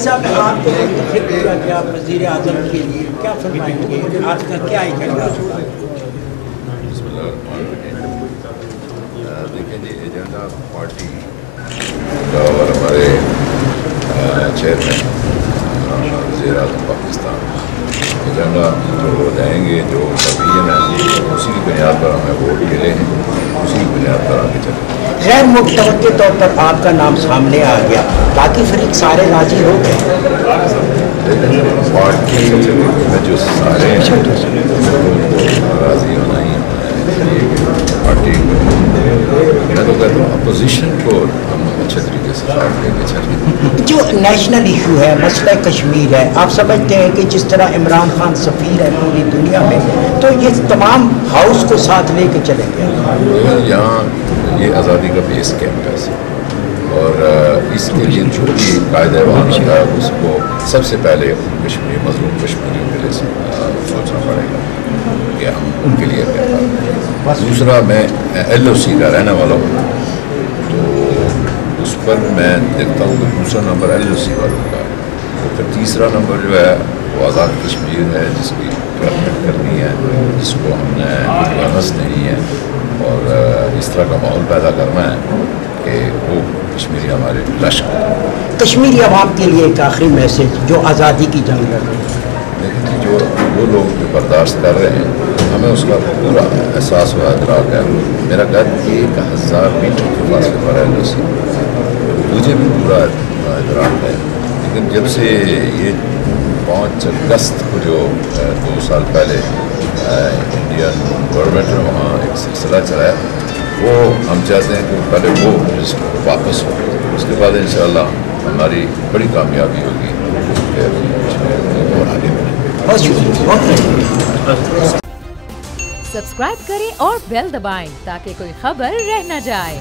صاحب آپ کو منتخب کیا گیا وزیر اعظم کے لیے، کیا فرمائیں گے؟ آج کا کیا ایجنڈا؟ دیکھیں جی، ایجنڈا پارٹی کا اور ہمارے چیئرمین وزیر اعظم پاکستان ایجنڈا جو ہو جائیں گے، جو ویژن ہے اسی کی بنیاد پر ہمیں ووٹ ملے ہیں، اسی کی بنیاد پر آگے چلیں۔ غیر متوقع طور پر آپ کا نام سامنے آ گیا، باقی فریق سارے راضی ہو گئے؟ پارٹی میں جو سارے راضی ہونا ہی پارٹی، میں تو کہتا ہوں اپوزیشن کو ہم اچھے طریقے سے ساتھ لے کے چلیں۔ جو نیشنل ایشو ہے، مسئلہ کشمیر ہے، آپ سمجھتے ہیں کہ جس طرح عمران خان سفیر ہے پوری دنیا میں، تو یہ تمام ہاؤس کو ساتھ لے کے چلیں گے؟ یہاں یہ آزادی کا بیس کیمپ ہے اور اس کے لیے جو بھی قائد اعوان ہوتا ہے اس کو سب سے پہلے کشمیر مظلوم کشمیریوں کے لیے سوچنا پڑے گا کہ ہم ان کے لیے کیا کریں۔ دوسرا، میں LOC کا رہنے والا ہوں، تو اس پر میں دیکھتا ہوں کہ دوسرا نمبر LOC والوں کا، تو پھر تیسرا نمبر جو ہے وہ آزاد کشمیر ہے، جس کی ڈیولپمنٹ کرنی ہے، جس کو ہم نے گورننس دینی ہے اور اس طرح کا ماحول پیدا کرنا ہے کہ وہ کشمیری ہمارے لشکر۔ کشمیری عوام کے لیے ایک آخری میسج جو آزادی کی جنگ لڑ رہے ہیں۔ لیکن جو وہ لوگ جو برداشت کر رہے ہیں، ہمیں اس کا پورا احساس ہوا، ادراک ہے۔ میرا گھر 1000 میٹر کے فاصلے پر ہے، مجھے بھی پورا ادراک ہے، لیکن جب سے یہ 5 اگست کو جو 2 سال پہلے انڈین گورنمنٹ نے وہاں ایک سلسلہ چلایا، وہ ہم چاہتے ہیں کہ پہلے وہ واپس ہو، اس کے بعد انشاءاللہ ہماری بڑی کامیابی ہوگی اور آگے بڑھیں۔ سبسکرائب کریں اور بیل دبائیں تاکہ کوئی خبر رہ نہ جائے۔